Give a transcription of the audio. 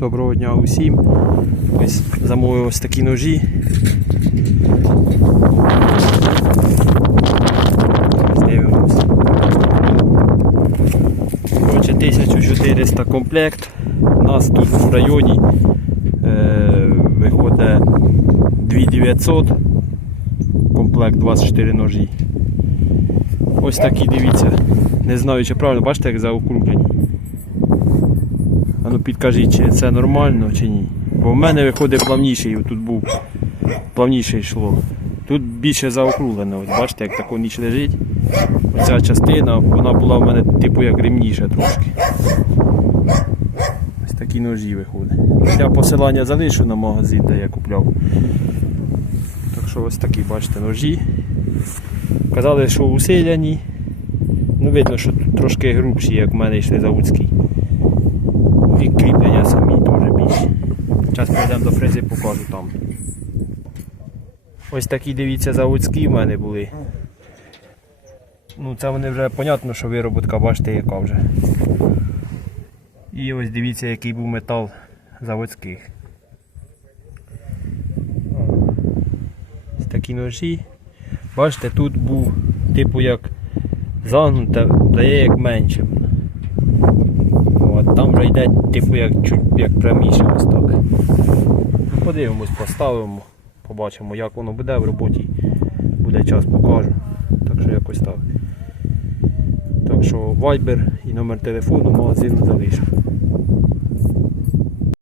Доброго дня усім. Ось замовив ось такі ножі. Ось Дивимось. Коротше, 1400 комплект. У нас тут в районі е, виходить 2900 комплект 24 ножі. Ось такі дивіться. Не знаю, чи правильно, бачите, як заокруглені. А ну підкажіть, чи це нормально чи ні. Бо в мене виходить плавніший, тут був плавніше йшло. Тут більше заокруглено, ось бачите, як тако ніч лежить. Оця частина, вона була в мене типу як рівніша трошки. Ось такі ножі виходить. Я посилання залишу на магазин, де я купляв. Так що ось такі, бачите, ножі. Казали, що усиляні. Ну видно, що трошки грубші, як в мене йшли заводські. Зараз прийдемо до фрези, покажу там. Ось такі, дивіться, заводські в мене були. Ну, це вони вже понятно, що вироботка, бачите, яка вже. І ось дивіться, який був метал заводських. Ось такі ножі. Бачите, тут був типу як загнуте, дає як менше. От, там вже йде типу як як пряміше ось так. Ну, Подивимось, поставимо, побачимо як воно буде в роботі. Буде час покажу. Так що якось так. Так що вайбер і номер телефону магазину залишу.